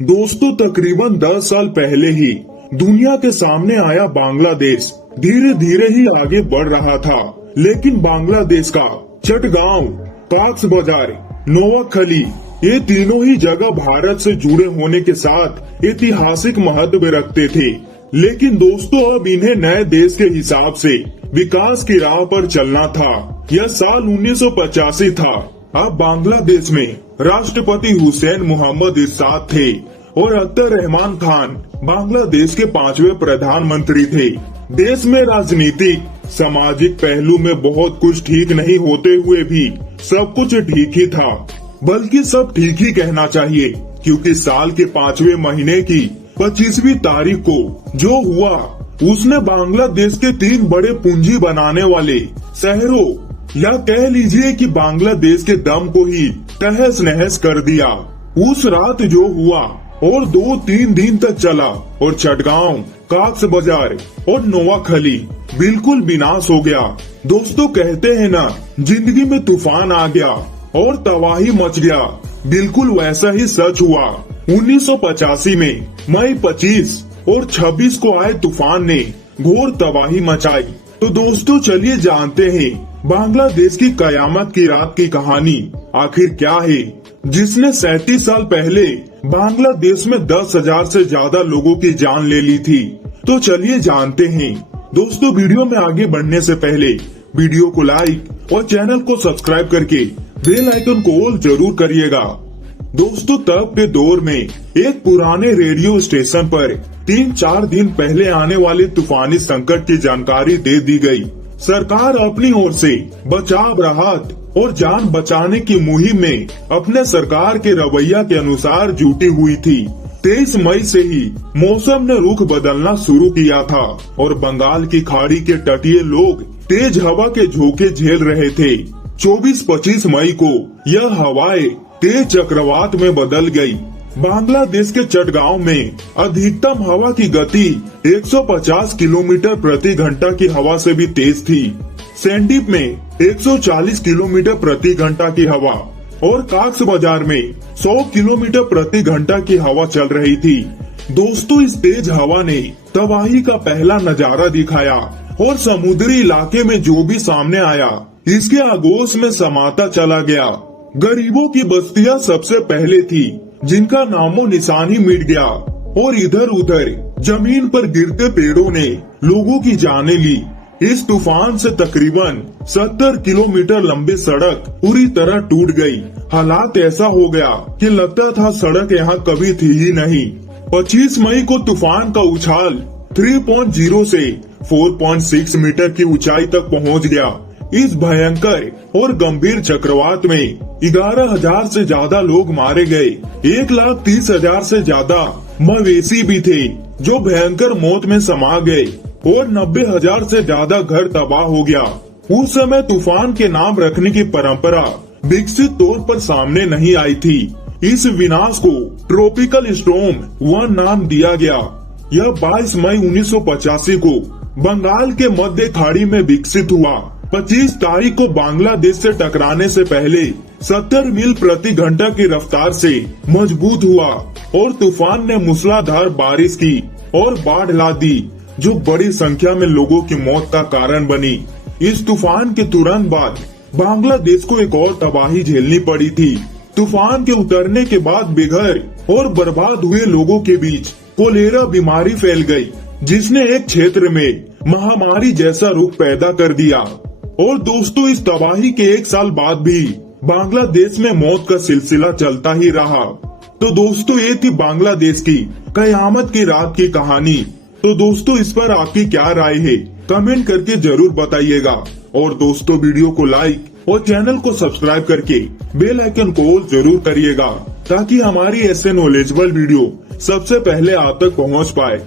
दोस्तों तकरीबन 10 साल पहले ही दुनिया के सामने आया बांग्लादेश धीरे धीरे ही आगे बढ़ रहा था, लेकिन बांग्लादेश का चटगांव, कॉक्स बाजार, नोवाखली ये तीनों ही जगह भारत से जुड़े होने के साथ ऐतिहासिक महत्व रखते थे। लेकिन दोस्तों अब इन्हें नए देश के हिसाब से विकास की राह पर चलना था। यह साल 1985 था। अब बांग्लादेश में राष्ट्रपति हुसैन मोहम्मद इरशाद थे और अख्तर रहमान खान बांग्लादेश के 5वें प्रधानमंत्री थे। देश में राजनीतिक सामाजिक पहलू में बहुत कुछ ठीक नहीं होते हुए भी सब कुछ ठीक ही था, बल्कि सब ठीक ही कहना चाहिए, क्योंकि साल के 5वें महीने की 25वीं तारीख को जो हुआ उसने बांग्लादेश के 3 बड़े पूंजी बनाने वाले शहरों या कह लीजिए कि बांग्लादेश के दम को ही तहस नहस कर दिया। उस रात जो हुआ और 2-3 दिन तक चला और चटगांव, कॉक्स बाजार और नोवाखली बिल्कुल विनाश हो गया। दोस्तों कहते हैं ना, जिंदगी में तूफान आ गया और तबाही मच गया। बिल्कुल वैसा ही सच हुआ। 1985 में मई 25 और 26 को आए तूफान ने घोर तबाही मचाई। तो दोस्तों चलिए जानते हैं बांग्लादेश की कयामत की रात की कहानी आखिर क्या है, जिसने 37 साल पहले बांग्लादेश में 10,000 से ज्यादा लोगों की जान ले ली थी। तो चलिए जानते हैं। दोस्तों वीडियो में आगे बढ़ने से पहले वीडियो को लाइक और चैनल को सब्सक्राइब करके बेल आइकन को ऑल जरूर करिएगा। दोस्तों तब के दौर में एक पुराने रेडियो स्टेशन पर 3-4 दिन पहले आने वाले तूफानी संकट की जानकारी दे दी गई। सरकार अपनी ओर से बचाव, राहत और जान बचाने की मुहिम में अपने सरकार के रवैया के अनुसार जुटी हुई थी। 23 मई से ही मौसम ने रुख बदलना शुरू किया था और बंगाल की खाड़ी के तटीय लोग तेज हवा के झोंके झेल रहे थे। 24-25 मई को यह हवाएं तेज चक्रवात में बदल गई। बांग्लादेश के चटगांव में अधिकतम हवा की गति 150 किलोमीटर प्रति घंटा की हवा से भी तेज थी। सैंडीप में 140 किलोमीटर प्रति घंटा की हवा और कॉक्स बाजार में 100 किलोमीटर प्रति घंटा की हवा चल रही थी। दोस्तों इस तेज हवा ने तबाही का पहला नजारा दिखाया और समुद्री इलाके में जो भी सामने आया इसके आगोश में समाता चला गया। गरीबों की बस्तियां सबसे पहले थी, जिनका नामो निशान ही मिट गया और इधर उधर जमीन पर गिरते पेड़ों ने लोगों की जानें ली। इस तूफान से तकरीबन 70 किलोमीटर लंबी सड़क पूरी तरह टूट गई। हालात ऐसा हो गया कि लगता था सड़क यहाँ कभी थी ही नहीं। 25 मई को तूफान का उछाल 3.0 से 4.6 मीटर की ऊंचाई तक पहुँच गया। इस भयंकर और गंभीर चक्रवात में 11,000 से ज्यादा लोग मारे गए। 1,30,000 से ज्यादा मवेशी भी थे जो भयंकर मौत में समा गए और 90,000 से ज्यादा घर तबाह हो गया। उस समय तूफान के नाम रखने की परंपरा विकसित तौर पर सामने नहीं आई थी। इस विनाश को ट्रॉपिकल स्टॉर्म 1 नाम दिया गया। यह 22 मई 1985 को बंगाल के मध्य खाड़ी में विकसित हुआ। 25 तारीख को बांग्लादेश से टकराने से पहले 70 मील प्रति घंटा की रफ्तार से मजबूत हुआ और तूफान ने मूसलाधार बारिश की और बाढ़ ला दी, जो बड़ी संख्या में लोगों की मौत का कारण बनी। इस तूफान के तुरंत बाद बांग्लादेश को एक और तबाही झेलनी पड़ी थी। तूफान के उतरने के बाद बेघर और बर्बाद हुए लोगों के बीच कोलेरा बीमारी फैल गई, जिसने एक क्षेत्र में महामारी जैसा रूप पैदा कर दिया। और दोस्तों इस तबाही के 1 साल बाद भी बांग्लादेश में मौत का सिलसिला चलता ही रहा। तो दोस्तों ये थी बांग्लादेश की कयामत की रात की कहानी। तो दोस्तों इस पर आपकी क्या राय है, कमेंट करके जरूर बताइएगा। और दोस्तों वीडियो को लाइक और चैनल को सब्सक्राइब करके बेल आइकन को ऑल जरूर करिएगा, ताकि हमारी ऐसे नॉलेजेबल वीडियो सबसे पहले आप तक पहुंच पाए।